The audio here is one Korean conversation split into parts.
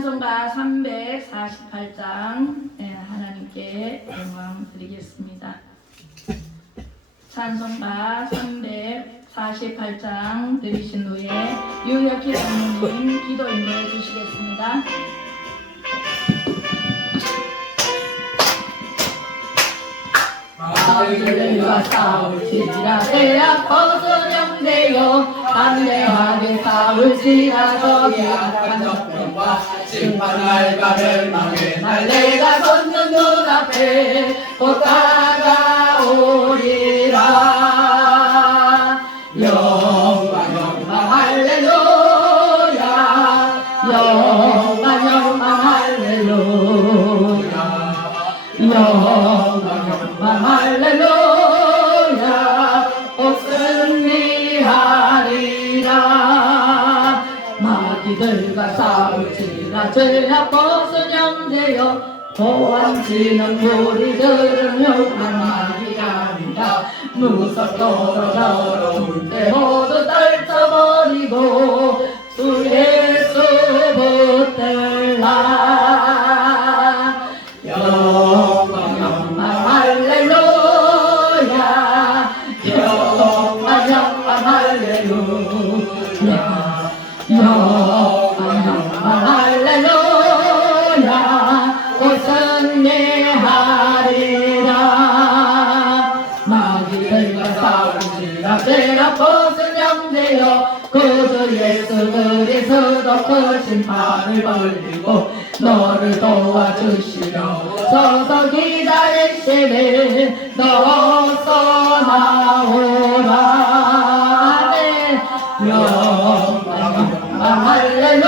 찬송가 348장 하나님께 영광 드리겠습니다. 찬송가 348장 드리신 후에 유혁희 장로님 기도 인도해 주시겠습니다. 마을들과 싸울지라 대학 벗어령되어 담대하게 싸울지라 저기 악한 적병과 심판날과 멸망의 날 내가 걷는 눈앞에 곧 다가오리라. 영광 영광 할렐루야, 영광 영광 할렐루야, 영광 영광 할렐루야. 오 승리하리라. 마귀들과 싸울지라 죄악 벗은 형제여 보안지는 우리들은 욕한 마귀가 아니라 무섭도록 더러울 때 모두 떨쳐버리고 주 예수 붙들라. 영광 영광 할렐루야, 영광 영광 할렐루야, 영광 영광 할렐루야. 곧 승리하리라. 마귀들과 싸우지라 죄악 벗은 형제여 구주 예수 그리스도 그 심판을 벌리고 너를 도와주시려 서서 기다리시니 너서 나오라. 아멘. 영광 영광 할렐루야,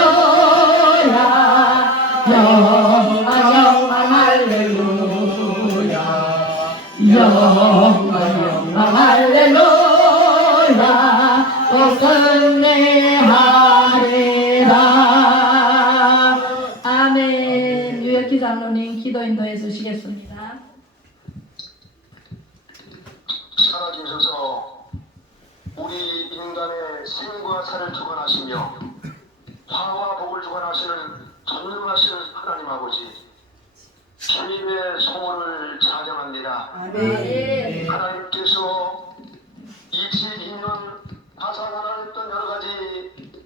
영광 영광 할렐루야, 영광 영광 할렐루야. 또 승리하리라. 아멘. 유혁희 장로님 기도 인도해 주시겠습니다. 살아주셔서 우리 인간의 생과 사를 주관하시며 화와 복을 주관하시는 전능하신 하나님 아버지, 주님의 소원을 찬양합니다. 아멘. 하나님께서 22년 하사관하였던 여러가지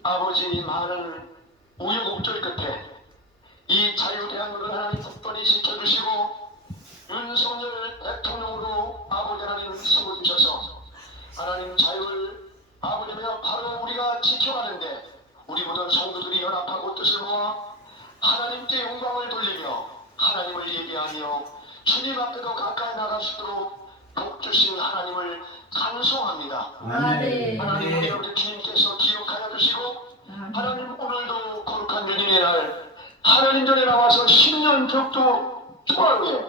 아버지 많은 우여곡절 끝에 이 자유대한민국을 하나님 굳건히 지켜주시고 윤석열 대통령으로 아버지 하나님 세워주셔서 하나님 자유를 아버지며 바로 우리가 지켜가는데 우리 모든 성도들이 연합하고 뜻을 모아 하나님께 영광을 돌리며 하나님을 예배하며 주님 앞에도 가까이 나갈 수 있도록 복 주신 하나님을 찬송합니다. 아멘. 하나님 우리 주님께서 기억하여 주시고 하나님 오늘도 거룩한 연인의 날 하나님 전에 나와서 10년 벽도 초하게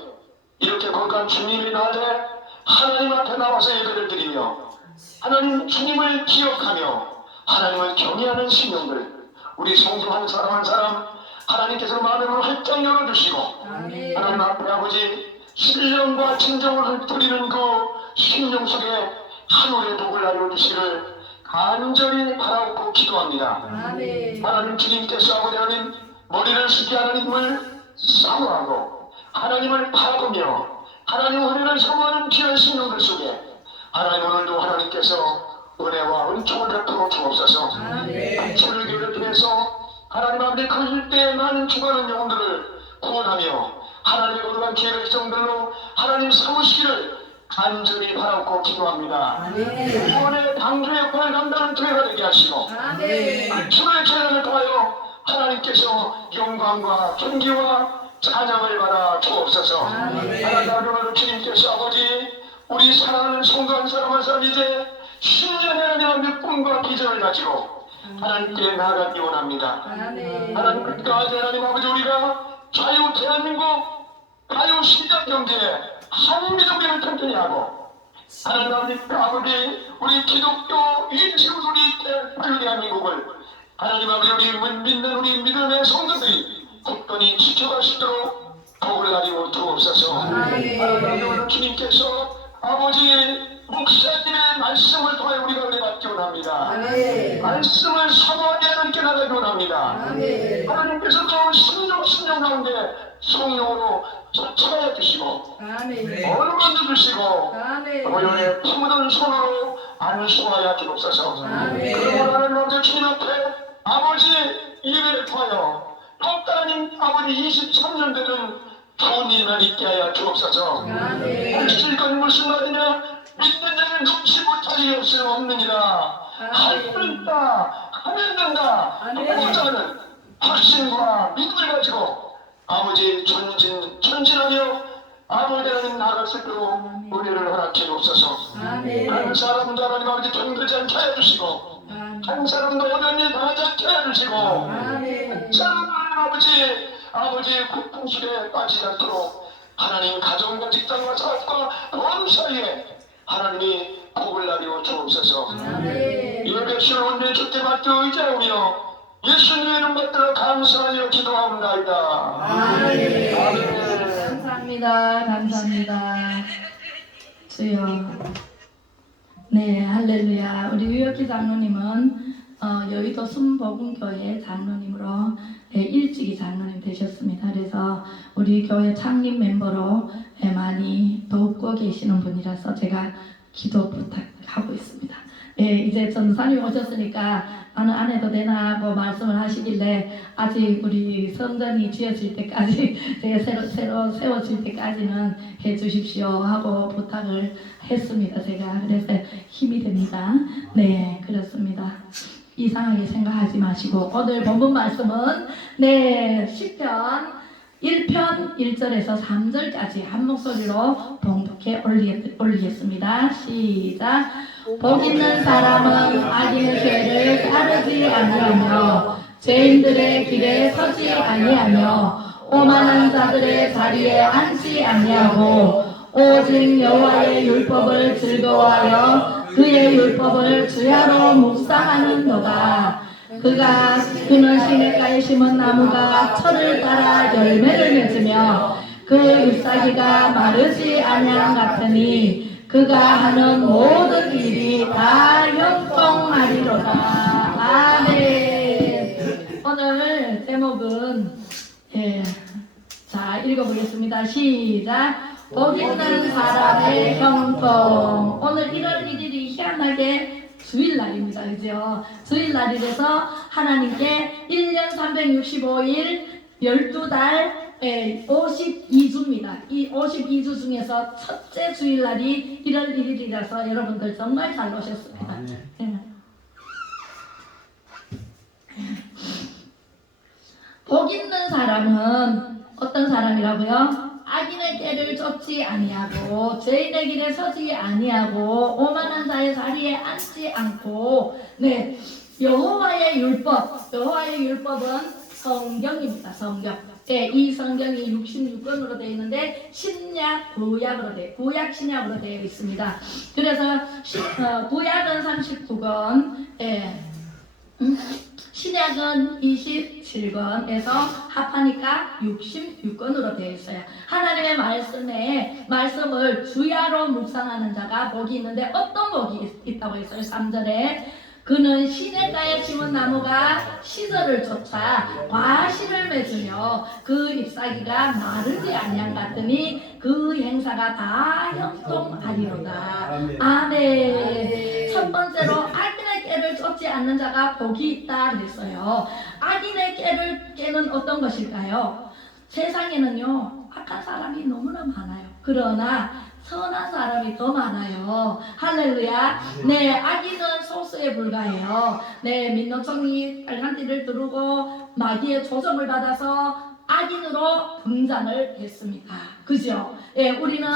이렇게 거룩한 주님의 날에 하나님 앞에 나와서 예배를 드리며 하나님 주님을 기억하며 하나님을 경외하는 신령들 우리 성도 한 사람 한 사람 하나님께서 마음을 활짝 열어주시고 하나님 앞에 아버지 신령과 진정을 드리는 그 신령 속에 하늘의 복을 알려주시를 간절히 바라고 기도합니다. 아멘. 하나님 주님께서 아버지 하나님 머리를 숙이 하나님을 사모하고 하나님을 바라보며 하나님 은혜를 사모하는 귀한 신령들 속에 하나님 오늘도 하나님께서 은혜와 은총을 베풀어 주옵소서. 아침을 교회를 통해서 하나님 앞에 그 일대에 많은 죽어가는 영혼들을 구원하며 하나님의 거룩한 기회의 시정들로 하나님 삼으시기를 간절히 바라고 기도합니다. 구원의 방주의 권을 감당하는 교회가 되게 하시고 주의 재단을 통하여 하나님께서 영광과 존귀와 찬양을 받아 주옵소서. 하나님 오늘 주님께서 아버지 우리 사랑하는 성도 한 사람 한 사람 이제 10년의 하나님의 꿈과 비전을 가지고 하나님께 나아가기 원합니다. 하나님 끝까지 하나님 아버지 우리가 자유 대한민국 자유 시장 경제에 한민족을 튼튼히 하고 하나님 아버지 우리 기독교 인식으로 우리 자유 대한민국을 하나님 아버지 우리 믿는 우리 믿음의 성도들이 굳건히 지켜갈 수 있도록 복을 가지고 주옵소서. 하나님 주님께서 아버지 목사님의 말씀을 통해 우리가 은혜 받기 원합니다. 말씀을 사모하게 하나님께 나가기 원합니다. 아멘. 하나님께서 그 신령 가운데 성령으로 쫓아내 주시고 아멘. 얼만져 주시고 아멘. 오연의 피 묻은 손으로 안수하여 주옵소서. 아멘. 그러므로 하나님 아버지 주님 앞에 아버지 예배를 통하여 하나님 아버지 23년 되는 좋은 일만 있게 하여 주옵소서. 아멘. 혹시 이건 무슨 말이냐? 믿는 자는 눈치 못할 일이 없느니라. 할 수 있다, 하면 된다. 아멘. 자는 확신과 믿음을 가지고 아버지 전진하며 아버지 하나님 나아갈 수 있도록 우리를 허락해 주옵소서. 아멘. 한 사람도 하나님 아버지 병들지 않게 해주시고 아멘. 한 사람도 어려운 일 당하지 않게 해주시고 아멘. 한 사람도 아버지 고통실에 빠지지 않도록 하나님 가정과 직장과 사업과 돈 사이에 하나님이 복을 나누어 주옵소서. 아멘. 예배실 온전히 주께 맡겨 의지하며 예수님의 이름 받들어 감사하며 기도하옵나이다. 아멘. 아멘. 감사합니다. 감사합니다. 주여. 네, 할렐루야. 우리 유혁기 장로님은 여의도 순복음교회 장로님으로 일찍이 장로님 되셨습니다. 그래서 우리 교회 창립 멤버로 많이 돕고 계시는 분이라서 제가 기도 부탁하고 있습니다. 이제 전사님 오셨으니까 나는 안 해도 되나 뭐 말씀을 하시길래 아직 우리 성전이 지어질 때까지 제가 새로 세워질 때까지는 해주십시오 하고 부탁을 했습니다. 제가 그래서 힘이 됩니다. 네, 그렇습니다. 이상하게 생각하지 마시고 오늘 본문 말씀은 시편 1편 1절에서 3절까지 한 목소리로 봉독해 올리겠습니다. 시작. 복 있는 사람은 악인의 죄를 따르지 아니하며 죄인들의 길에 서지 아니하며 오만한 자들의 자리에 앉지 아니하고 오직 여호와의 율법을 즐거워하여 그의 율법을 주야로 묵상하는도다. 그는 시냇가에 심은 나무가 철을 따라 열매를 맺으며 그 잎사귀가 마르지 아니함 같으니 그가 하는 모든 일이 다 형통하리로다. 아멘. 오늘 제목은 자 읽어보겠습니다. 시작. 복 있는 사람의 형통. 오늘 1월 1일이 희한하게 주일날입니다. 그죠? 주일날이라서 하나님께 1년 365일 12달 52주입니다. 이 52주 중에서 첫째 주일날이 1월 1일이라서 여러분들 정말 잘 오셨습니다. 복 있는 사람은 어떤 사람이라고요? 악인의 꾀를 쫓지 아니하고 죄인의 길에 서지 아니하고 오만한 자의 자리에 앉지 않고 여호와의 율법은 성경입니다. 성경. 이 성경이 66권으로 되어 있는데 신약, 구약, 신약으로 되어 있습니다. 그래서 구약은 39권, 신약은 27권에서 합하니까 66권으로 되어 있어요. 하나님의 말씀을 주야로 묵상하는 자가 복이 있는데 어떤 복이 있다고 했어요? 3절에 그는 시냇가에 심은 나무가 시절을 쫓아 과실을 맺으며 그 잎사귀가 마르지 아니함 같으니 그 행사가 다 형통하리로다. 아멘. 첫 번째로 악인의 꾀를 쫓지 않는 자가 복이 있다 그랬어요. 악인의 꾀를 깨는 어떤 것일까요? 세상에는요 악한 사람이 너무나 많아요. 그러나 선한 사람이 더 많아요. 할렐루야. 악인은 소수에 불과해요. 민노총이 빨간띠를 두르고 마귀의 조정을 받아서 악인으로 등장을 했습니다. 그죠? 우리는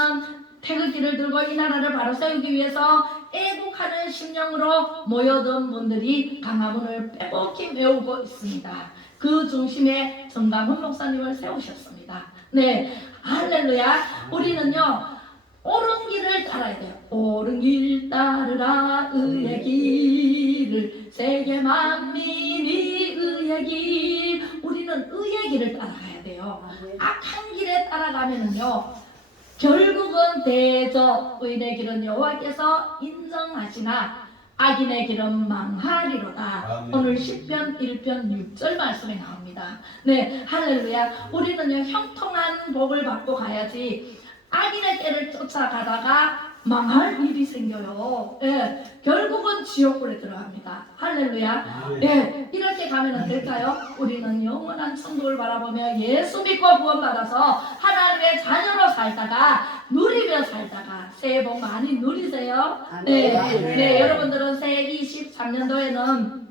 태극기를 들고 이 나라를 바로 세우기 위해서 애국하는 심령으로 모여든 분들이 강화문을 빼곡히 메우고 있습니다. 그 중심에 정감훈 목사님을 세우셨습니다. 할렐루야. 우리는요 옳은 길을 따라야 돼요. 옳은 길 따르라 의의 길을 세계 만민이 의의 길. 우리는 의의 길을 따라가야 돼요. 악한 길에 따라가면은요 결국은 대저 의의 길은 여호와께서 인정하시나 악인의 길은 망하리로다. 아멘. 오늘 10편 1편 6절 말씀에 나옵니다. 네, 할렐루야. 우리는요 형통한 복을 받고 가야지 악인의 길을 쫓아가다가 망할 일이 생겨요. 예, 결국은 지옥불에 들어갑니다. 할렐루야. 예, 이렇게 가면 안 될까요? 우리는 영원한 천국을 바라보며 예수 믿고 구원받아서 하나님의 자녀로 살다가 누리며 살다가 새해 복 많이 누리세요. 네, 네, 여러분들은 새해 23년도에는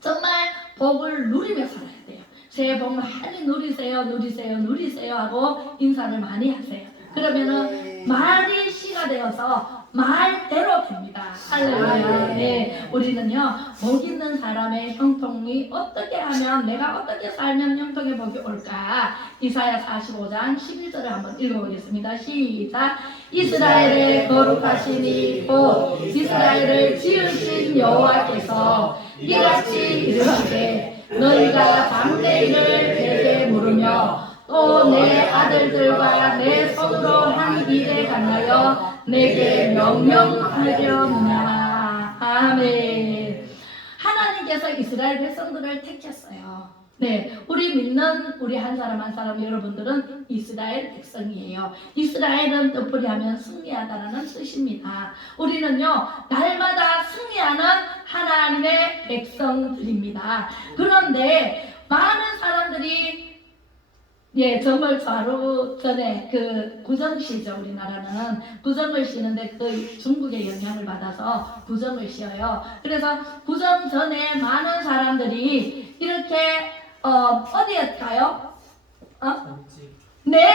정말 복을 누리며 살아야 돼요. 새해 복 많이 누리세요, 누리세요, 누리세요 하고 인사를 많이 하세요. 그러면은 말이 시가 되어서 말대로 됩니다. 할렐루야. 네, 우리는요 복 있는 사람의 형통이 어떻게 하면 내가 어떻게 살면 형통의 복이 올까? 이사야 45장 11절을 한번 읽어보겠습니다. 시작. 이스라엘의 거룩하시니 곧 이스라엘을 지으신 여호와께서 이같이 이르시되 너희가 장래일을 내게 물으며 또 내 아들들과 내 손으로 한 일에 관하여 내게 명령하려느냐. 아멘. 하나님께서 이스라엘 백성들을 택했어요. 네, 우리 믿는 우리 한 사람 한 사람 여러분들은 이스라엘 백성이에요. 이스라엘은 뜻풀이 하면 승리하다라는 뜻입니다. 우리는요 날마다 승리하는 하나님의 백성들입니다. 그런데 많은 사람들이 정월 바로 전에 그 구정 시죠. 우리나라는 구정을 쉬는데 그 중국의 영향을 받아서 구정을 쉬어요. 그래서 구정 전에 많은 사람들이 이렇게 어디에 가요? 네,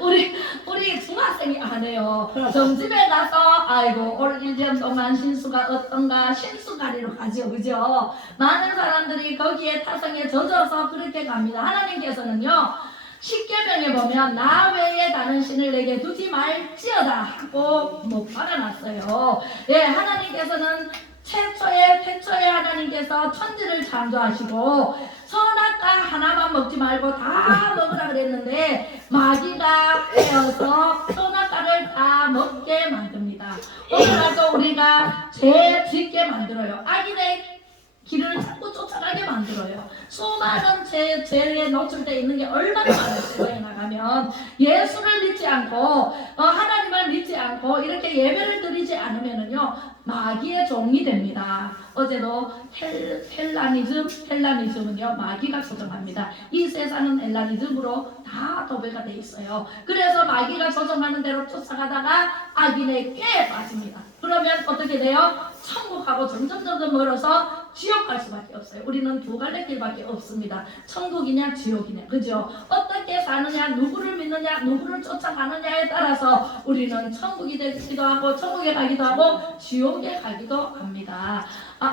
우리 중학생이 안 해요. 점집에 가서 아이고 올 1년 동안 신수가 어떤가 신수가리로 가죠, 그죠? 많은 사람들이 거기에 타성에 젖어서 그렇게 갑니다. 하나님께서는요 십계명에 보면 나 외에 다른 신을 내게 두지 말지어다 하고 못 박아놨어요. 예, 하나님께서는 태초에 하나님께서 천지를 창조하시고 선악과 하나만 먹지 말고 다 먹으라 그랬는데 마귀가 되어서 선악과를 다 먹게 만듭니다. 오늘날도 우리가 죄 짓게 만들어요. 악인의 길을 자꾸 쫓아가게 만들어요. 수많은 죄에 노출되어 있는 게 얼마나 많아요. 세상에 나가면 예수를 믿지 않고 하나님을 믿지 않고 이렇게 예배를 드리지 않으면은요 마귀의 종이 됩니다. 어제도 헬라니즘은요 마귀가 조정합니다. 이 세상은 헬라니즘으로 다 도배가 돼 있어요. 그래서 마귀가 조정하는 대로 쫓아가다가 악인의 꾀에 빠집니다. 그러면 어떻게 돼요? 천국하고 점점 멀어서 지옥 갈 수밖에 없어요. 우리는 두 갈래 길밖에 없습니다. 천국이냐 지옥이냐, 그죠? 어떻게 사느냐, 누구를 믿느냐, 누구를 쫓아가느냐에 따라서 우리는 천국이 되기도 하고 천국에 가기도 하고 지옥에 가기도 합니다.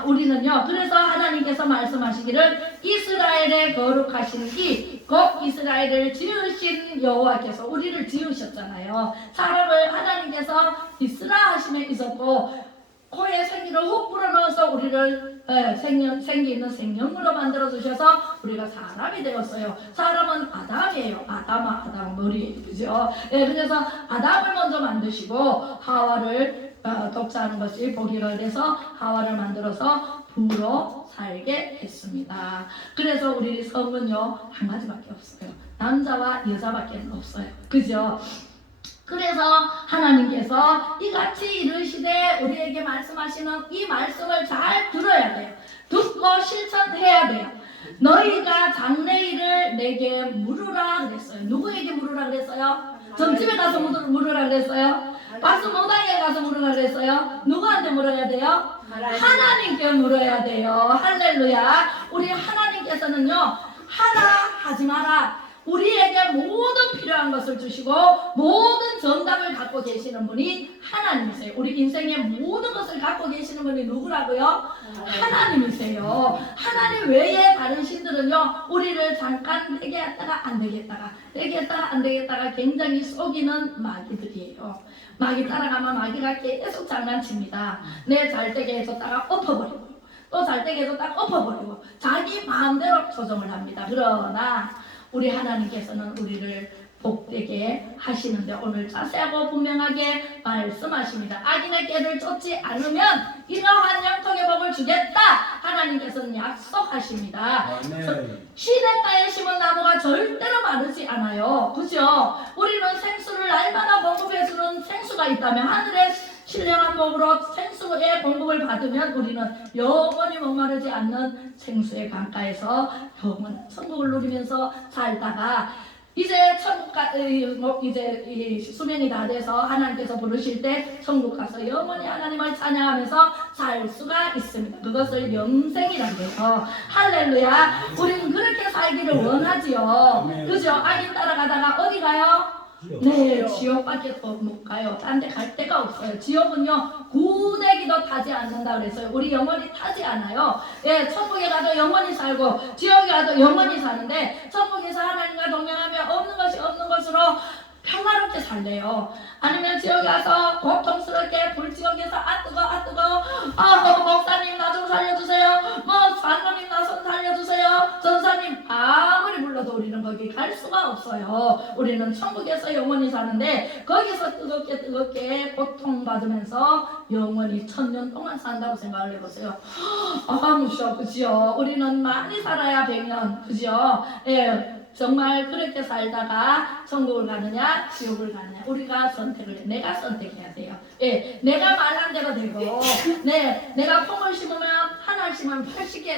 우리는요 그래서 하나님께서 말씀하시기를 이스라엘의 거룩하신 이 곧 이스라엘을 지으신 여호와께서 우리를 지으셨잖아요. 사람을 하나님께서 이스라 하심에 있었고 코에 생기를 훅 불어넣어서 우리를 생기 있는 생명으로 만들어 주셔서 우리가 사람이 되었어요. 사람은 아담이에요. 아담 머리, 그죠? 그래서 아담을 먼저 만드시고 하와를 독자하는 것이 보기를 해서 하와를 만들어서 부로 살게 했습니다. 그래서 우리 성은요 한 가지밖에 없어요. 남자와 여자밖에 없어요. 그죠? 그래서 하나님께서 이같이 이르시되 우리에게 말씀하시는 이 말씀을 잘 들어야 돼요. 듣고 실천해야 돼요. 너희가 장래일을 내게 물으라 그랬어요. 누구에게 물으라 그랬어요? 점집에 가서 물으라 그랬어요? 박수 무당에 가서 물으라 그랬어요? 누구한테 물어야 돼요? 하나님께 물어야 돼요. 할렐루야. 우리 하나님께서는요 하나 하지 마라. 우리에게 모든 필요한 것을 주시고 모든 정답을 갖고 계시는 분이 하나님이세요. 우리 인생의 모든 것을 갖고 계시는 분이 누구라고요? 하나님이세요. 하나님 외에 다른 신들은요 우리를 잠깐 되게 했다가 안 되겠다가 되게 했다가 안 되겠다가 굉장히 속이는 마귀들이에요. 마귀 따라가면 마귀가 계속 장난칩니다. 내 잘되게 해줬다가 엎어버리고 또 잘되게 해줬다가 엎어버리고 자기 마음대로 조정을 합니다. 그러나 우리 하나님께서는 우리를 복되게 하시는데 오늘 자세하고 분명하게 말씀하십니다. 악인의 깨를 쫓지 않으면 이러한 형통의 복을 주겠다. 하나님께서는 약속하십니다. 시냇가에 심은 나무가 절대로 마르지 않아요. 그죠? 우리는 생수를 날마다 공급해주는 생수가 있다면 하늘의 신령한 복으로 생수의 공급을 받으면 우리는 영원히 목마르지 않는 생수의 강가에서 영원 천국을 누리면서 살다가 이제 이제 이 수명이 다 돼서 하나님께서 부르실 때 천국 가서 영원히 하나님을 찬양하면서 살 수가 있습니다. 그것을 영생이라고 해요. 할렐루야. 우리는 그렇게 살기를 원하지요. 그죠? 악인 따라가다가 어디 가요? 네, 지옥밖에 더 못 가요. 딴 데 갈 데가 없어요. 지옥은요, 구데기도 타지 않는다 그랬어요. 우리 영원히 타지 않아요. 예, 천국에 가도 영원히 살고, 지옥에 가도 영원히 사는데, 천국에서 하나님과 동행하며 없는 것이 없는 것으로 평화롭게 살래요. 아니면 지옥에 가서 고통스럽게 불지옥에서 목사님 나 좀 살려주세요. 장로님 나 좀 살려주세요. 전사님 아무리 불러도 우리는 거기 갈 수가 없어요. 우리는 천국에서 영원히 사는데 거기서 뜨겁게 고통받으면서 영원히 1000년 동안 산다고 생각을 해보세요. 무셔, 그죠? 우리는 많이 살아야 100년, 그죠? 예. 정말 그렇게 살다가 천국을 가느냐 지옥을 가느냐 우리가 선택을 해. 내가 선택해야 돼요. 예, 내가 말한 대로 되고 네, 내가 콩을 심으면 하나 심으면 80개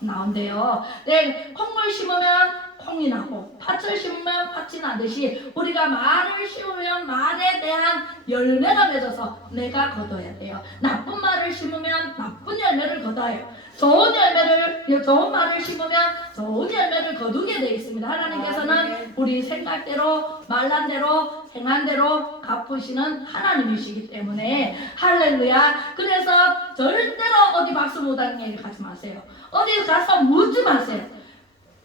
나온대요. 네, 콩을 심으면 콩이 나고 팥을 심으면 팥이 나듯이 우리가 말을 심으면 말에 대한 열매가 맺어서 내가 거둬야 돼요. 나쁜 말을 심으면 나쁜 열매를 거둬요. 좋은 말을 심으면 좋은 열매를 거두게 되어 있습니다. 하나님께서는 우리 생각대로 말한 대로 행한 대로 갚으시는 하나님이시기 때문에 할렐루야. 그래서 절대로 어디 박수 못하는 얘기 가지 마세요. 어디 가서 묻지 마세요.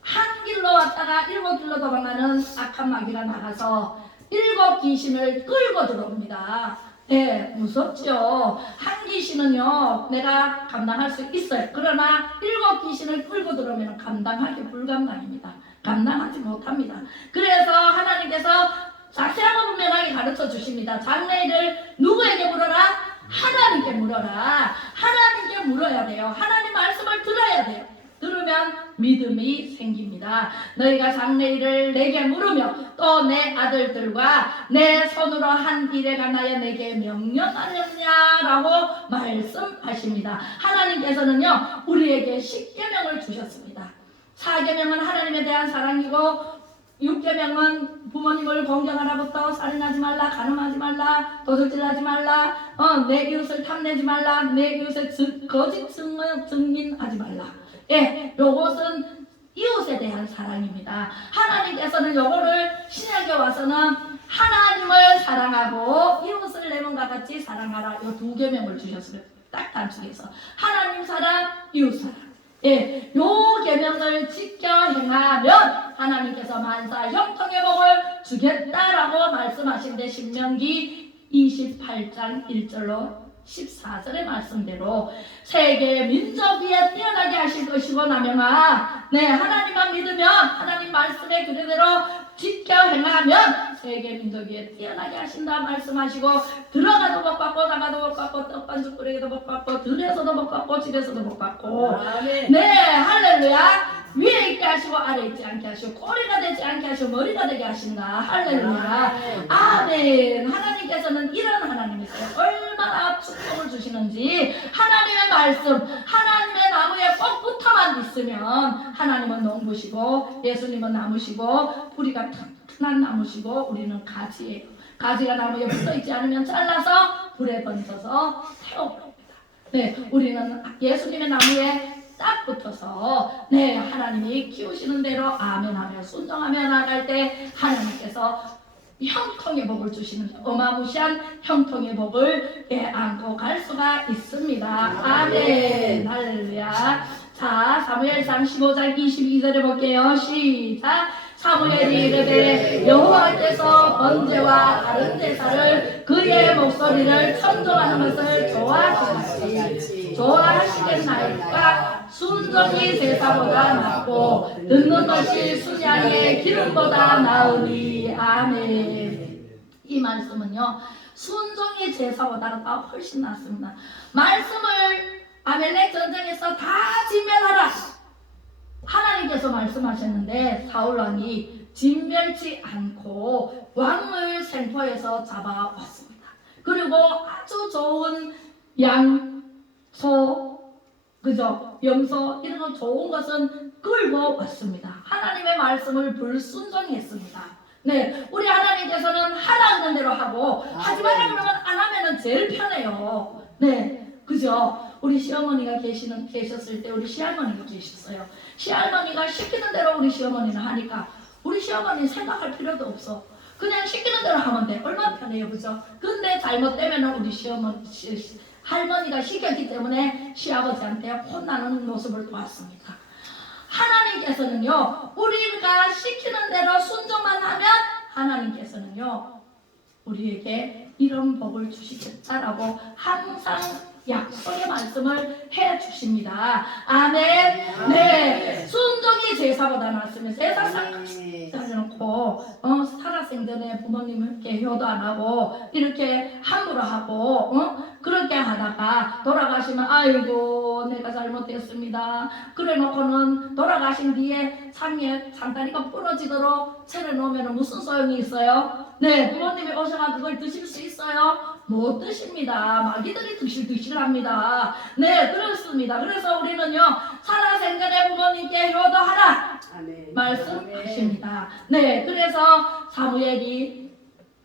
한 길로 왔다가 7길로 도망가는 악한 마귀가 나가서 7 귀신을 끌고 들어옵니다. 네, 무섭죠. 한 귀신은요, 내가 감당할 수 있어요. 그러나 7 귀신을 끌고 들어오면 감당하기 불감당입니다. 감당하지 못합니다. 그래서 하나님께서 자세하고 분명하게 가르쳐 주십니다. 장래일을 누구에게 물어라? 하나님께 물어라. 하나님께 물어야 돼요. 하나님 말씀을 들어야 돼요. 들으면 믿음이 생깁니다. 너희가 장래일을 내게 물으며 또 내 아들들과 내 손으로 한 일에 관하여 내게 명령하느냐라고 말씀하십니다. 하나님께서는요 우리에게 10계명을 주셨습니다. 4계명은 하나님에 대한 사랑이고 6계명은 부모님을 공경하라부터 살인하지 말라, 간음하지 말라, 도둑질하지 말라, 내 이웃을 탐내지 말라, 내 이웃의 거짓 증인하지 말라. 예, 요것은 이웃에 대한 사랑입니다. 하나님께서는 요거를 신약에 와서는 하나님을 사랑하고 이웃을 내 몸과 같이 사랑하라. 요 2계명을 주셨습니다. 딱 단축해서 하나님 사랑, 이웃 사랑. 예, 요 계명을 지켜 행하면 하나님께서 만사 형통의 복을 주겠다라고 말씀하신데 신명기 28장 1절로 14절의 말씀대로 세계 민족 위에 뛰어나게 하실 것이고 나명아 네, 하나님만 믿으면 하나님 말씀의 그대로 지켜 행하면 세계 민족 위에 뛰어나게 하신다 말씀하시고 들어가도 복 받고 나가도 복 받고 떡반죽 끓이기도 복 받고 들에서도 복 받고 집에서도 복 받고 네, 할렐루야. 위에 있게 하시고 아래 있지 않게 하시고 꼬리가 되지 않게 하시고 머리가 되게 하신다. 할렐루야. 아멘. 하나님께서는 이런 하나님이세요. 얼마나 축복을 주시는지 하나님의 말씀 하나님의 나무에 꼭 붙어만 있으면 하나님은 농부시고 예수님은 나무시고 뿌리가 튼튼한 나무시고 우리는 가지예요. 가지가 나무에 붙어있지 않으면 잘라서 불에 던져서 태워버립니다. 네, 우리는 예수님의 나무에 딱 붙어서 네, 하나님이 키우시는 대로 아멘하며 순종하며 나갈 때 하나님께서 형통의 복을 주시는 어마무시한 형통의 복을 안고 갈 수가 있습니다. 아멘. 할렐루야. 자, 사무엘상 15장 22절에 볼게요. 시작. 사무엘이 이르되 여호와께서 번제와 다른 제사를 그의 목소리를 청종하는 것을 좋아하시나니 좋아하시겠나이까? 순종이 제사보다 낫고 듣는 것이 순양의 기름보다 나으니. 아멘. 이 말씀은요, 순종이 제사보다 훨씬 낫습니다. 말씀을 아멜렉 전쟁에서 다 진멸하라, 하나님께서 말씀하셨는데 사울왕이 진멸치 않고 왕을 생포해서 잡아왔습니다. 그리고 아주 좋은 양, 소, 그죠? 염소 이런 거 좋은 것은 끌고 왔습니다. 하나님의 말씀을 불순종했습니다. 네, 우리 하나님께서는 하라는 대로 하고 하지 말라 그러면 안 하면은 제일 편해요. 네, 그죠? 우리 시어머니가 계셨을 때 우리 시할머니가 계셨어요. 시할머니가 시키는 대로 우리 시어머니는 하니까 우리 시어머니는 생각할 필요도 없어. 그냥 시키는 대로 하면 돼. 얼마나 편해요, 그죠? 근데 잘못되면 우리 할머니가 시켰기 때문에 시아버지한테 혼나는 모습을 보았습니다. 하나님께서는요, 우리가 시키는 대로 순종만 하면 하나님께서는요, 우리에게 이런 복을 주시겠다라고 항상 약속의 말씀을 해 주십니다. 아멘. 네, 순종이 제사보다 낫으면 제사 잘해놓고 살아생전에 부모님께 효도 안 하고 이렇게 함부로 하고 그렇게 하다가 돌아가시면 아이고 내가 잘못했습니다. 그래놓고는 돌아가신 뒤에 상다리가 부러지도록 차려놓으면 무슨 소용이 있어요? 네, 부모님이 오셔서 그걸 드실 수 있어요? 못 드십니다. 마귀들이 드실합니다. 네, 그렇습니다. 그래서 우리는요, 살아생전에 부모님께 효도하라 말씀하십니다. 네, 그래서 사무엘이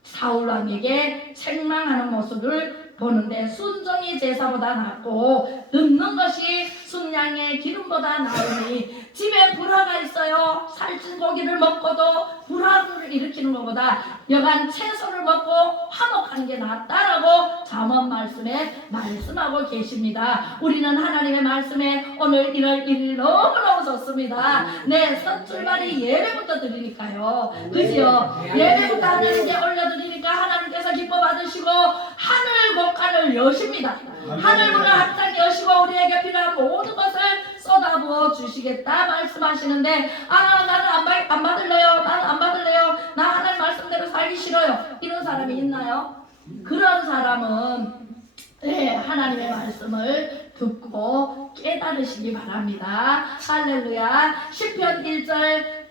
사울왕에게 책망하는 모습을 보는데 순종이 제사보다 낫고 듣는 것이 순양의 기름보다 나으니. 집에 불화가 있어요. 살찐 고기를 먹고도 불화를 일으키는 것보다 여간 채소를 먹고 화목하는 게 낫다라고 잠언 말씀에 말씀하고 계십니다. 우리는 하나님의 말씀에 오늘 1월 1일 너무너무 좋습니다. 네, 첫 출발이 예배부터 드리니까요. 그죠? 예배부터 하나님께 올려드리니까 하나님께서 기뻐 받으시고 하늘 곳간을 여십니다. 하늘 문을 항상 여시고 우리에게 필요한 모든 것을 쏟아부어 주시겠다 말씀하시는데 나는 안 받을래요. 나는 안 받을래요. 나 하나님 말씀대로 살기 싫어요. 이런 사람이 있나요? 그런 사람은 네, 하나님의 말씀을 듣고 깨달으시기 바랍니다. 할렐루야. 시편 1편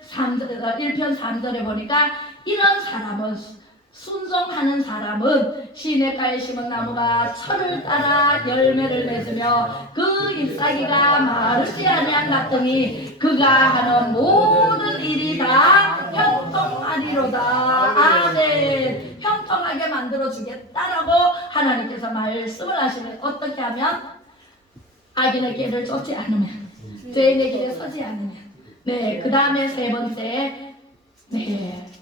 3절에 보니까 이런 사람은 순종하는 사람은 시냇가에 심은 나무가 철을 따라 열매를 맺으며 그 잎사귀가 마르지 아니한 같더니 그가 하는 모든 일이 다 형통하리로다. 아멘. 형통하게 만들어주겠다라고 하나님께서 말씀을 하시면 어떻게 하면? 악인의 길을 쫓지 않으면, 죄인의 길에 서지 않으면. 네, 그 다음에 세 번째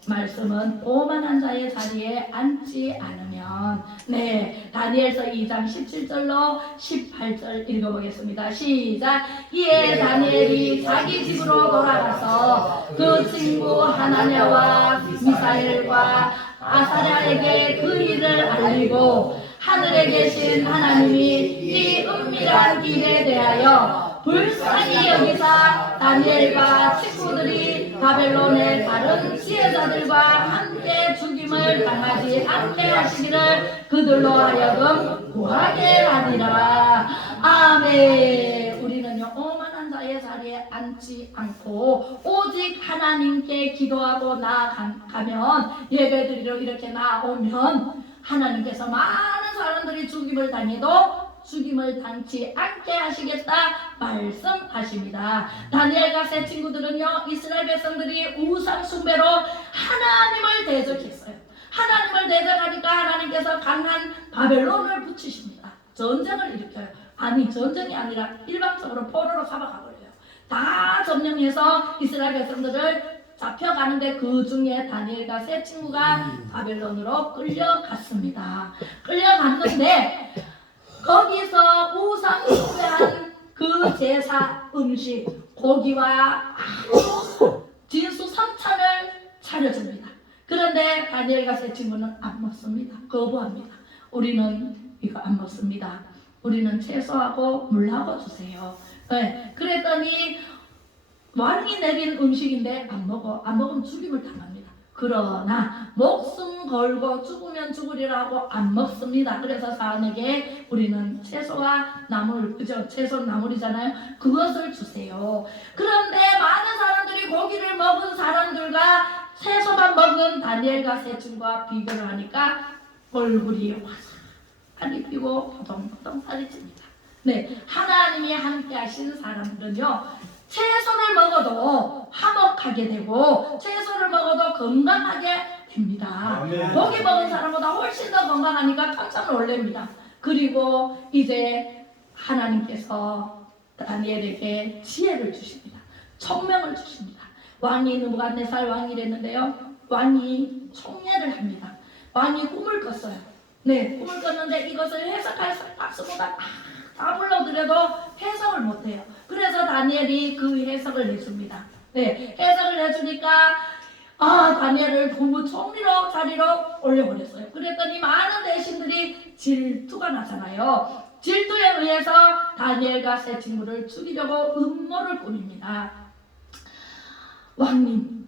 말씀은 오만한 자의 자리에 앉지 않으면. 네, 다니엘서 2장 17절로 18절 읽어보겠습니다. 시작. 이에 다니엘이 자기 집으로 돌아가서 그 친구 하나냐와 미사엘과 아사랴에게 그 일을 알리고 하늘에 계신 하나님이 이 은밀한 일에 대하여 불쌍히 여기사 다니엘과 친구들이 바벨론의 다른 지혜자들과 함께 죽임을 당하지 않게 하시기를 그들로 하여금 구하게 하리라. 아멘. 우리는요, 오만한 자의 자리에 앉지 않고 오직 하나님께 기도하고 나아가면, 예배드리러 이렇게 나오면 하나님께서 많은 사람들이 죽임을 당해도 죽임을 당치 않게 하시겠다 말씀하십니다. 다니엘과 세 친구들은요, 이스라엘 백성들이 우상 숭배로 하나님을 대적했어요. 하나님을 대적하니까 하나님께서 강한 바벨론을 붙이십니다. 전쟁을 일으켜요. 아니, 전쟁이 아니라 일방적으로 포로로 잡아가버려요. 다 점령해서 이스라엘 백성들을 잡혀가는데 그 중에 다니엘과 세 친구가 바벨론으로 끌려갔습니다. 끌려갔는데 거기서 우상 숭배한 그 제사 음식 고기와 아주 진수 3찬을 차려줍니다. 그런데 다니엘과 세 친구는 안 먹습니다. 거부합니다. 우리는 이거 안 먹습니다. 우리는 채소하고 물하고 주세요. 네, 그랬더니 왕이 내린 음식인데 안 먹으면 죽임을 당합니다. 그러나 목숨 걸고 죽으면 죽으리라고 안 먹습니다. 그래서 사람에게 우리는 채소와 나물, 그죠? 채소 나물이잖아요. 그것을 주세요. 그런데 많은 사람들이 고기를 먹은 사람들과 채소만 먹은 다니엘과 세 친구와 비교를 하니까 얼굴이 화사하게 피고 포동포동 살이 찝니다. 네, 하나님이 함께 하신 사람들은요, 채소를 먹어도 화목하게 되고 채소를 먹어도 건강하게 됩니다. 아멘. 고기 먹은 사람보다 훨씬 더 건강하니까 깜짝 놀랍니다. 그리고 이제 하나님께서 다니엘에게 지혜를 주십니다. 총명을 주십니다. 왕이 느부갓네살 왕이랬는데요, 왕이 총애를 합니다. 왕이 꿈을 꿨어요. 네, 꿈을 꿨는데 이것을 해석할 박수보다 다 불러드려도 해석을 못해요. 그래서 다니엘이 그 해석을 해줍니다. 네, 해석을 해주니까 다니엘을 국무총리로 자리로 올려버렸어요. 그랬더니 많은 대신들이 질투가 나잖아요. 질투에 의해서 다니엘과 세 친구를 죽이려고 음모를 꾸밉니다. 왕님,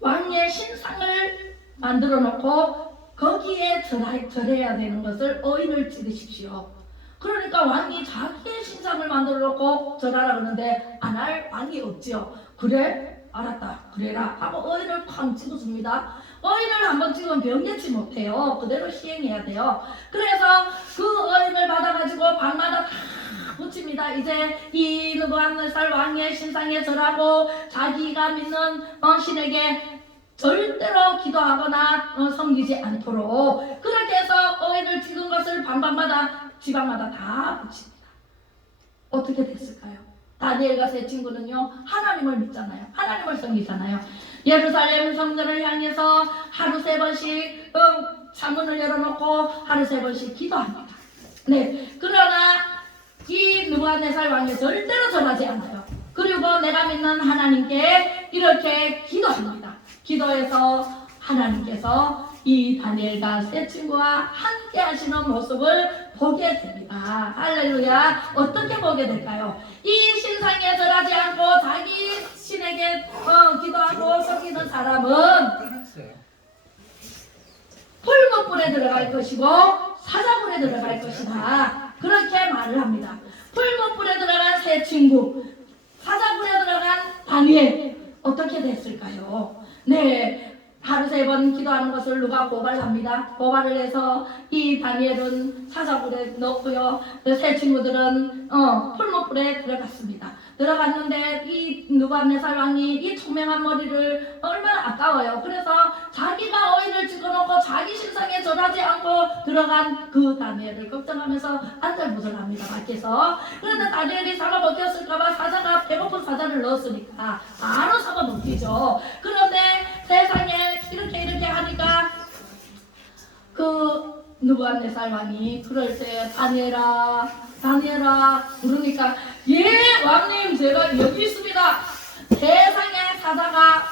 왕의 신상을 만들어 놓고 거기에 절해야 되는 것을 어인을 찍으십시오. 그러니까 왕이 자기의 신상을 만들어 놓고 절하라 그러는데 안 할 왕이 없지요. 그래? 알았다. 그래라 하고 어인을 쾅 찍어줍니다. 어인을 한번 찍으면 변개치 못해요. 그대로 시행해야 돼요. 그래서 그 어인을 받아가지고 방마다 다 붙입니다. 이제 이 느부갓네살 왕의 신상에 절하고 자기가 믿는 신에게 절대로 기도하거나 섬기지 않도록 그렇게 해서 어인을 찍은 것을 방방마다 지방마다 다 붙입니다. 어떻게 됐을까요? 다니엘과 세 친구는요, 하나님을 믿잖아요. 하나님을 섬기잖아요. 예루살렘 성전을 향해서 하루 3번씩 창문을 열어놓고 하루 3번씩 기도합니다. 네, 그러나 이 느부갓네살 왕이 절대로 전하지 않아요. 그리고 내가 믿는 하나님께 이렇게 기도합니다. 기도해서 하나님께서 이 다니엘과 세 친구와 함께 하시는 모습을 보게 됩니다. 할렐루야. 어떻게 보게 될까요? 이 신상에 절하지 않고 자기 신에게 기도하고 섬기는 사람은 풀무불에 들어갈 것이고 사자불에 들어갈 것이다. 그렇게 말을 합니다. 풀무불에 들어간 세 친구, 사자불에 들어간 다니엘 어떻게 됐을까요? 네, 하루 3번 기도하는 것을 누가 고발합니다. 고발을 해서 이 다니엘은 사자불에 넣고요. 세 친구들은 풀무불에 들어갔습니다. 들어갔는데 이 느부갓네살 왕이 이 총명한 머리를 얼마나 아까워요. 그래서 자기가 어인을 찍어놓고 자기 신상에 절하지 않고 들어간 그 다니엘을 걱정하면서 안절부절합니다. 밖에서. 그런데 다니엘이 잡아먹혔을까봐 사자가 배고픈 사자를 넣었으니까 바로 잡아먹히죠. 그런데 세상에 이렇게 하니까 그 느부갓네살 왕이 그럴 때 다니엘아 부르니까 예 왕님 제가 여기 있습니다. 세상에 사자가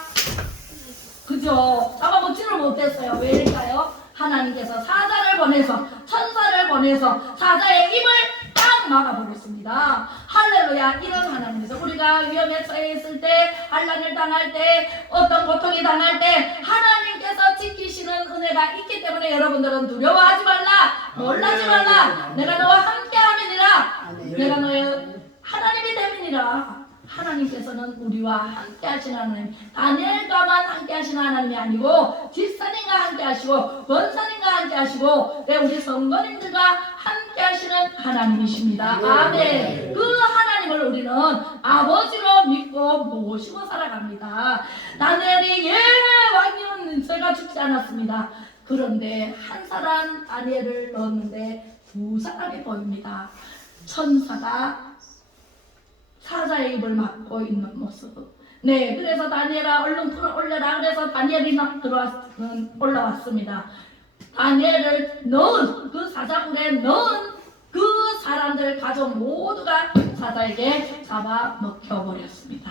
그죠 잡아먹지를 못했어요. 왜일까요? 하나님께서 사자를 보내서 천사를 보내서 사자의 입을 딱 막아버렸습니다. 할렐루야. 이런 하나님께서 우리가 위험에 처해 있을 때 환난을 당할 때 어떤 고통이 당할 때 하나님께서 지키시는 은혜가 있기 때문에 여러분들은 두려워하지 말라, 놀라지 말라. 내가 너와 함께 함이니라. 내가 너의 하나님이 됨이니라. 하나님께서는 우리와 함께 하시는 하나님, 다니엘과만 함께 하시는 하나님이 아니고 집사님과 함께 하시고 원사님과 함께 하시고 우리 성도님들과 함께 하시는 하나님이십니다. 아멘. 그 하나님을 우리는 아버지로 믿고 모시고 살아갑니다. 다니엘이 왕님은 제가 죽지 않았습니다. 그런데 한 사람 다니엘을 넣었는데 두 사람이 보입니다. 천사가 사자의 입을 막고 있는 모습. 네, 그래서 다니엘아 얼른 불을 올려라. 그래서 다니엘이 올라왔습니다. 다니엘을 넣은 그 사자굴에 넣은 그 사람들 가족 모두가 사자에게 잡아먹혀버렸습니다.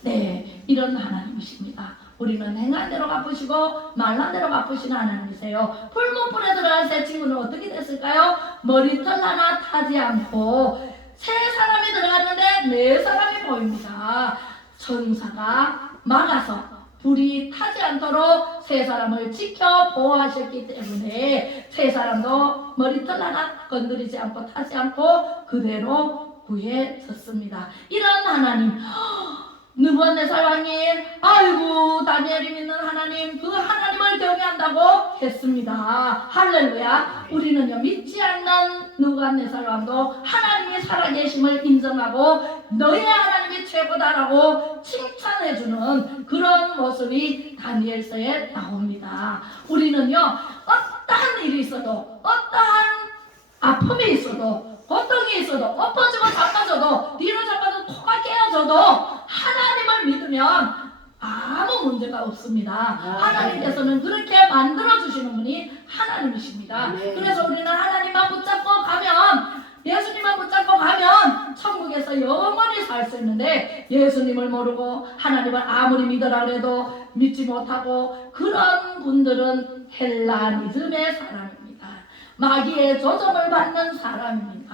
네, 이런 하나님이십니다. 우리는 행한 대로 갚으시고 말한 대로 갚으시는 하나님이세요. 풀무불에 들어간 새 친구는 어떻게 됐을까요? 머리털 하나 타지 않고 세 사람이 들어갔는데 네 사람이 보입니다. 천사가 막아서 불이 타지 않도록 세 사람을 지켜 보호하셨기 때문에 세 사람도 머리털 하나 건드리지 않고 타지 않고 그대로 구해졌습니다. 이런 하나님, 느부갓네살 왕이 아이고 다니엘이 믿는 하나님, 그 하나님을 경외한다고 했습니다. 할렐루야. 우리는요 믿지 않는 느부갓네살 왕도 하나님이 살아계심을 인정하고 너의 하나님이 최고다라고 칭찬해주는 그런 모습이 다니엘서에 나옵니다. 우리는요 어떠한 일이 있어도, 어떠한 아픔이 있어도, 고통이 있어도, 엎어지고 자빠져도, 뒤로 자빠져도, 코가 깨어져도 하나님을 믿으면 아무 문제가 없습니다. 하나님께서는 그렇게 만들어주시는 분이 하나님이십니다. 그래서 우리는 하나님만 붙잡고 가면, 예수님만 붙잡고 가면 천국에서 영원히 살 수 있는데, 예수님을 모르고 하나님을 아무리 믿으라 그래도 믿지 못하고 그런 분들은 헬라니즘의 사람입니다. 마귀의 조종을 받는 사람입니다.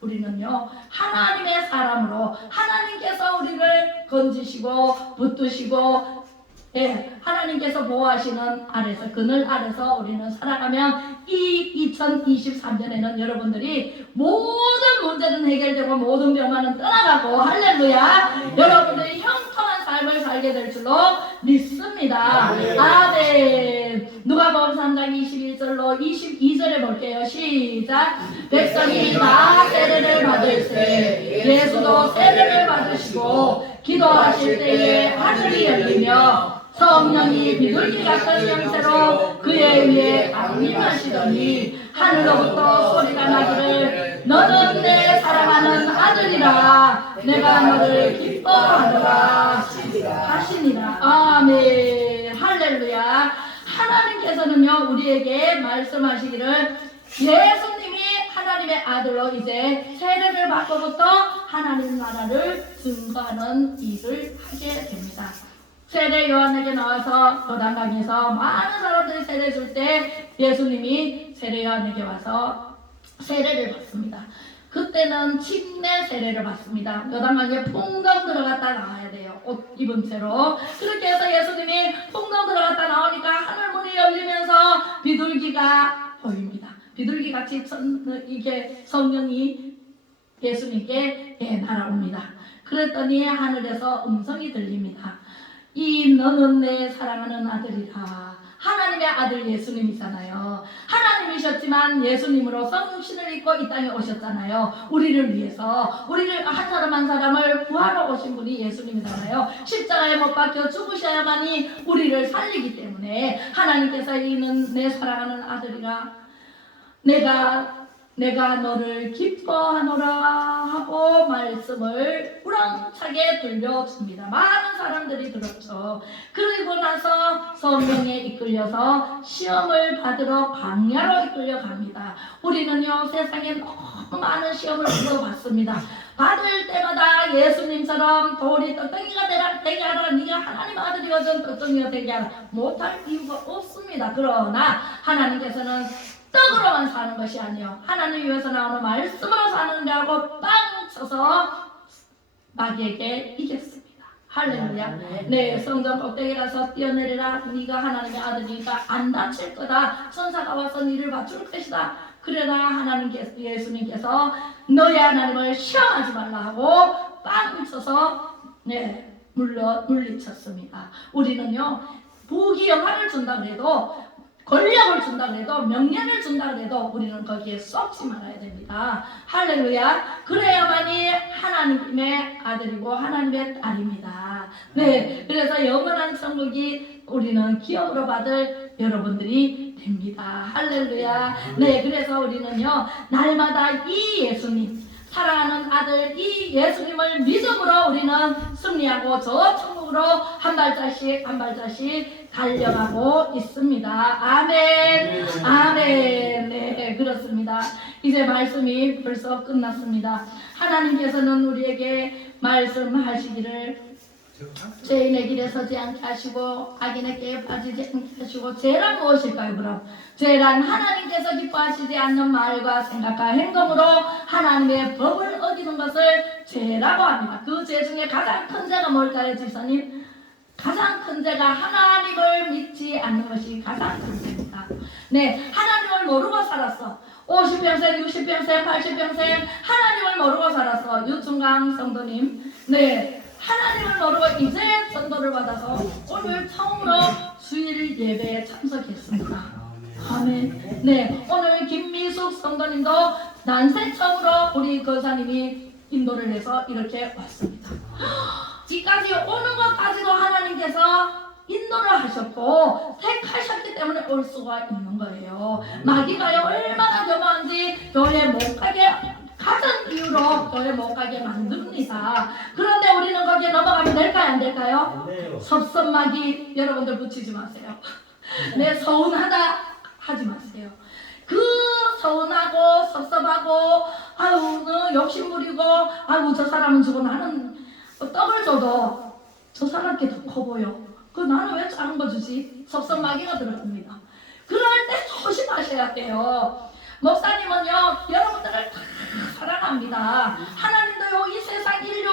우리는요 하나님의 사람으로, 하나님께서 우리를 건지시고 붙드시고 하나님께서 보호하시는 아래서, 그늘 아래서 우리는 살아가면 이 2023년에는 여러분들이 모든 문제는 해결되고 모든 병만은 떠나가고, 할렐루야, 여러분들이 형통한 삶을 살게 될 줄로 믿습니다. 아멘. 누가복음 3장 21절로 22절에 볼게요. 시작. 백성이 다 세례를 받을세 예수도 세례를 받으시고 기도하실 때에 하늘이 열리며 성령이 비둘기 같은 형태로 그의 위에 강림하시더니 하늘로부터 소리가 나기를 너는 내 사랑하는 아들이라 내가 너를 기뻐하노라 하시니라. 아멘. 할렐루야. 하나님께서는요 우리에게 말씀하시기를 예수님이 하나님의 아들로 이제 세례를 받고부터 하나님 나라를 증거하는 일을 하게 됩니다. 세례 요한에게 나와서 요단강에서 많은 사람들이 세례 줄 때 예수님이 세례 요한에게 와서 세례를 받습니다. 그때는 침례 세례를 받습니다. 요단강에 풍덩 들어갔다 나와야 돼요. 옷 입은 채로. 그렇게 해서 예수님이 풍덩 들어갔다 나오니까 하늘문이 열리면서 비둘기가 보입니다. 비둘기같이 이게 성령이 예수님께 날아옵니다. 그랬더니 하늘에서 음성이 들립니다. 이 너는 내 사랑하는 아들이라. 하나님의 아들 예수님이잖아요. 하나님이셨지만 예수님으로 성육신을 입고 이 땅에 오셨잖아요. 우리를 위해서, 우리를 한 사람 한 사람을 구하러 오신 분이 예수님이잖아요. 십자가에 못 박혀 죽으셔야만이 우리를 살리기 때문에 하나님께서 이는 내 사랑하는 아들이라 내가 너를 기뻐하노라 하고 말씀을 우렁차게 들려줍니다. 많은 사람들이 들었죠. 그리고 나서 성령에 이끌려서 시험을 받으러 광야로 이끌려 갑니다. 우리는요 세상에 너무 많은 시험을 받습니다. 받을 때마다 예수님처럼 돌이 떡덩이가 되게 하라, 네가 하나님 아들이거든 떡덩이가 되게 하라 못할 이유가 없습니다. 그러나 하나님께서는 떡으로만 사는 것이 아니요 하나님 위해서 나오는 말씀으로 사는 자라고 빵 쳐서 마귀에게 이겼습니다. 할렐루야. 네, 성전 꼭대기 가서 뛰어내리라. 네가 하나님의 아들이니까 안 다칠 거다. 천사가 와서 네를 맞출 것이다. 그러나 예수님께서 너의 하나님을 시험하지 말라 하고 빵 쳐서 물리쳤습니다. 우리는요 부귀영화를 준다 그래도, 권력을 준다 그래도, 명예를 준다 그래도 우리는 거기에 썩지 말아야 됩니다. 할렐루야. 그래야만이 하나님의 아들이고 하나님의 딸입니다. 네, 그래서 영원한 천국이 우리는 기업으로 받을 여러분들이 됩니다. 할렐루야. 네, 그래서 우리는요 날마다 이 예수님, 사랑하는 아들 이 예수님을 믿음으로 우리는 승리하고 저 천국으로 한 발자씩 한 발자씩 달려가고 있습니다. 아멘. 아멘. 네, 그렇습니다. 이제 말씀이 벌써 끝났습니다. 하나님께서는 우리에게 말씀하시기를 죄인의 길에 서지 않게 하시고 악인의 깨에 빠지지 않게 하시고 죄란 무엇일까요? 그럼 죄란 하나님께서 기뻐하시지 않는 말과 생각과 행동으로 하나님의 법을 어기는 것을 죄라고 합니다. 그 죄 중에 가장 큰 죄가 뭘까요, 지사님? 가장 큰 죄가 하나님을 믿지 않는 것이 가장 큰 죄입니다. 네, 하나님을 모르고 살았어. 50평생, 60평생, 80평생 하나님을 모르고 살았어. 유충강 성도님. 네, 하나님을 모르고 이제 전도를 받아서 오늘 처음으로 주일 예배에 참석했습니다. 아멘. 네, 오늘 김미숙 성도님도 난생 처음으로 우리 거사님이 인도를 해서 이렇게 왔습니다. 지금까지 오는 것까지도 하나님께서 인도를 하셨고 택하셨기 때문에 올 수가 있는 거예요. 마귀가요 얼마나 겸허한지 교회 못 가게 가장 이유로 교회 못 가게 만듭니다. 그런데 우리는 거기에 넘어가면 될까요? 안 될까요? 섭섭마귀 여러분들 붙이지 마세요. 네, 서운하다 하지 마세요. 그 서운하고 섭섭하고 아유 너 욕심부리고 아유 저 사람은 주고 나는 떡을 줘도 저 사람께 더 커 보여. 그 나는 왜 작은 거 주지? 섭섭마귀가 들어옵니다. 그럴 때 조심하셔야 돼요. 목사님은요 여러분들을 다 사랑합니다. 하나님도요 이 세상 인류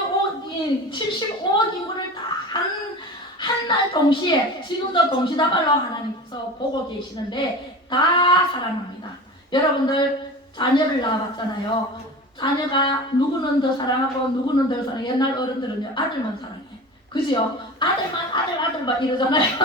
75억 인구를 다 한 날 동시에 지금도 동시다발로 하나님께서 보고 계시는데 다 사랑합니다. 여러분들 자녀를 낳아봤잖아요. 자녀가 누구는 더 사랑하고 누구는 덜 사랑해. 옛날 어른들은요 아들만 사랑해. 그죠? 아들만 아들 막 이러잖아요.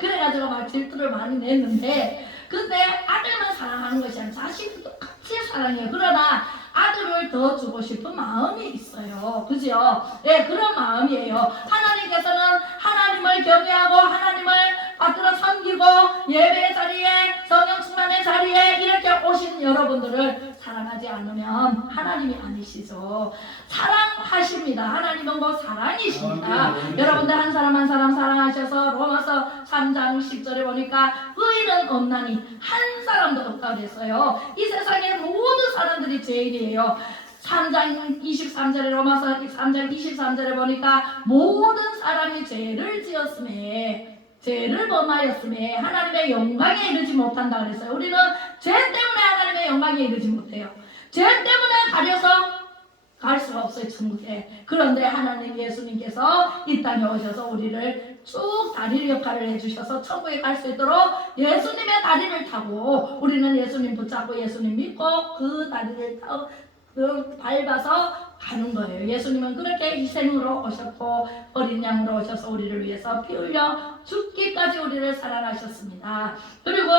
그래가지고 막 질투를 많이 냈는데 근데 아들만 사랑하는 것이 아니라 자식도 같이 사랑해요. 그러나 아들을 더 주고 싶은 마음이 있어요. 그죠? 네, 그런 마음이에요. 하나님께서는 하나님을 경외하고 하나님을 받들어 섬기고 예배의 자리에 성령 충만의 자리에 이렇게 오신 여러분들을 사랑하지 않으면 하나님이 아니시죠. 사랑하십니다. 하나님은 곧 사랑이십니다. 여러분들 한 사람 한 사람 사랑하셔서 로마서 3장 10절에 보니까 의인은 없나니 한 사람도 없다고 그랬어요. 이 세상의 모든 사람들이 죄인이에요. 3장 23절에 로마서 3장 23절에 보니까 모든 사람이 죄를 지었음에 죄를 범하였음에 하나님의 영광에 이르지 못한다 그랬어요. 우리는 죄 때문에 하나님의 영광에 이르지 못해요. 죄 때문에 가려서 갈 수가 없어요, 천국에. 그런데 하나님 예수님께서 이 땅에 오셔서 우리를 쭉 다리 역할을 해주셔서 천국에 갈 수 있도록 예수님의 다리를 타고 우리는 예수님 붙잡고 예수님 믿고 그 다리를 타고 밟아서 가는 거예요. 예수님은 그렇게 희생으로 오셨고 어린 양으로 오셔서 우리를 위해서 피 흘려 죽기까지 우리를 사랑하셨습니다. 그리고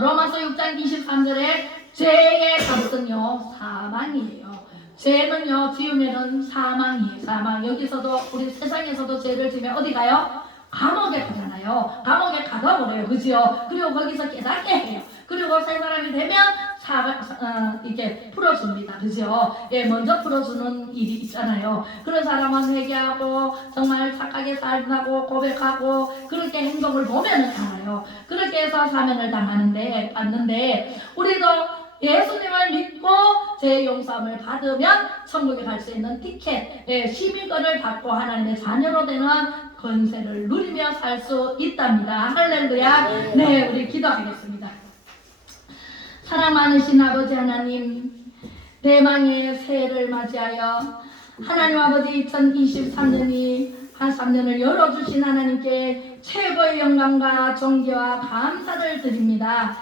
로마서 6장 23절에 죄의 값은요 사망이에요. 죄는요 지으면은 사망이에요. 사망. 여기서도 우리 세상에서도 죄를 지면 어디 가요? 감옥에 가잖아요. 감옥에 가둬버려요. 그죠? 그리고 거기서 깨닫게 해요. 그리고 새 사람이 되면 이렇게 풀어줍니다. 그죠? 예, 먼저 풀어주는 일이 있잖아요. 그런 사람은 회개하고 정말 착하게 살고 고백하고 그렇게 행동을 보면은 알아요. 그렇게 해서 사면을 받는데 우리도 예수님을 믿고 죄 용서함을 받으면 천국에 갈 수 있는 티켓, 시민권을 받고 하나님의 자녀로 되는 권세를 누리며 살 수 있답니다. 할렐루야. 네, 우리 기도하겠습니다. 사랑 많으신 아버지 하나님, 대망의 새해를 맞이하여 하나님 아버지 2023년이 한 3년을 열어주신 하나님께 최고의 영광과 존귀와 감사를 드립니다.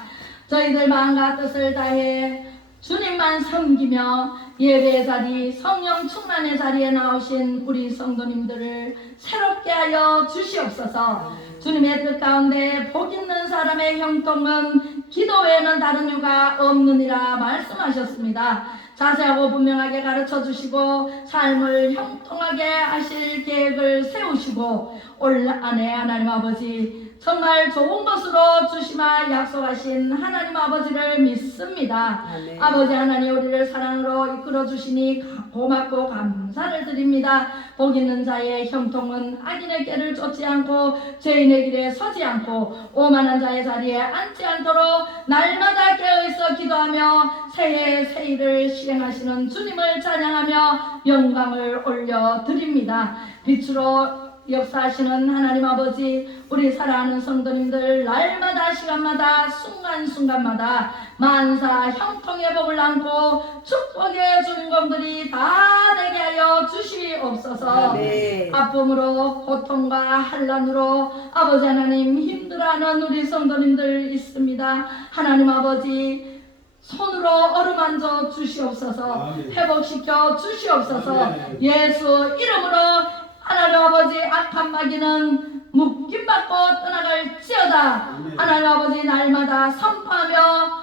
저희들 마음과 뜻을 다해 주님만 섬기며 예배의 자리, 성령 충만의 자리에 나오신 우리 성도님들을 새롭게 하여 주시옵소서. 주님의 뜻 가운데 복 있는 사람의 형통은 기도 외에는 다른 이유가 없느니라 말씀하셨습니다. 자세하고 분명하게 가르쳐 주시고 삶을 형통하게 하실 계획을 세우시고 올 한해 하나님 아버지 정말 좋은 것으로 주시마 약속하신 하나님 아버지를 믿습니다. 아멘. 아버지 하나님 우리를 사랑으로 이끌어 주시니 고맙고 감사를 드립니다. 복 있는 자의 형통은 악인의 길을 쫓지 않고 죄인의 길에 서지 않고 오만한 자의 자리에 앉지 않도록 날마다 깨어있어 기도하며 새해 새 일을 실행하시는 주님을 찬양하며 영광을 올려드립니다. 빛으로 역사하시는 하나님 아버지, 우리 사랑하는 성도님들 날마다 시간마다 순간순간마다 만사 형통의 복을 안고 축복의 주인공들이 다 되게 하여 주시옵소서. 아멘. 아픔으로 고통과 한란으로 아버지 하나님 힘들어하는 우리 성도님들 있습니다. 하나님 아버지 손으로 어루만져 주시옵소서. 회복시켜 주시옵소서. 예수 이름으로 하나님 아버지 악한 마귀는 묶임받고 떠나갈지어다. 하나님 아버지 날마다 선포하며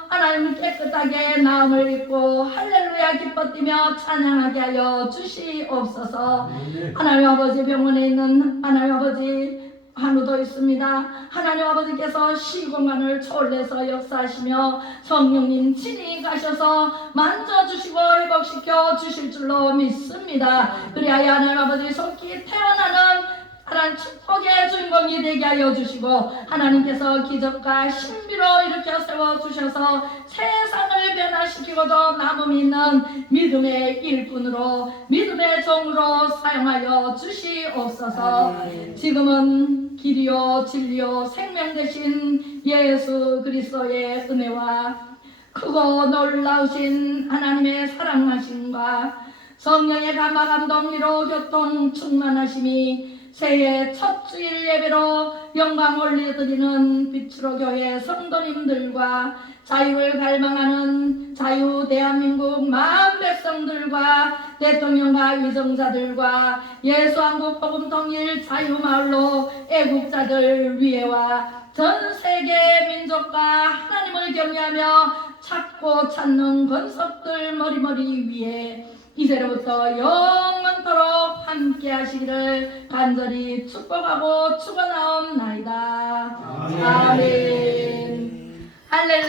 하나님 깨끗하게 마음을 입고 할렐루야 기뻐 뛰며 찬양하게 하여 주시옵소서. 하나님 아버지 병원에 있는 하나님 아버지 한우도 있습니다. 하나님 아버지께서 시공간을 초월해서 역사하시며 성령님 친히 가셔서 만져주시고 회복시켜 주실 줄로 믿습니다. 그리하여 하나님 아버지 속히 태어나는 하나님 축복의 주인공이 되게 하여 주시고 하나님께서 기적과 신비로 일으켜 세워주셔서 세상을 변화시키고도 남음 있는 믿음의 일꾼으로 믿음의 종으로 사용하여 주시옵소서. 지금은 길이요 진리요 생명 되신 예수 그리스도의 은혜와 크고 놀라우신 하나님의 사랑하심과 성령의 감화 감동 위로 교통 충만하심이 새해 첫 주일 예배로 영광 올려드리는 빛으로 교회 성도님들과 자유를 갈망하는 자유 대한민국 마음 백성들과 대통령과 위정자들과 예수한국 복음통일 자유마을로 애국자들 위에와 전 세계 민족과 하나님을 경외하며 찾고 찾는 권속들 머리머리 위에 이제로부터 영원토록 함께 하시기를 간절히 축복하고 축원하옵나이다. 아멘. 할렐루야.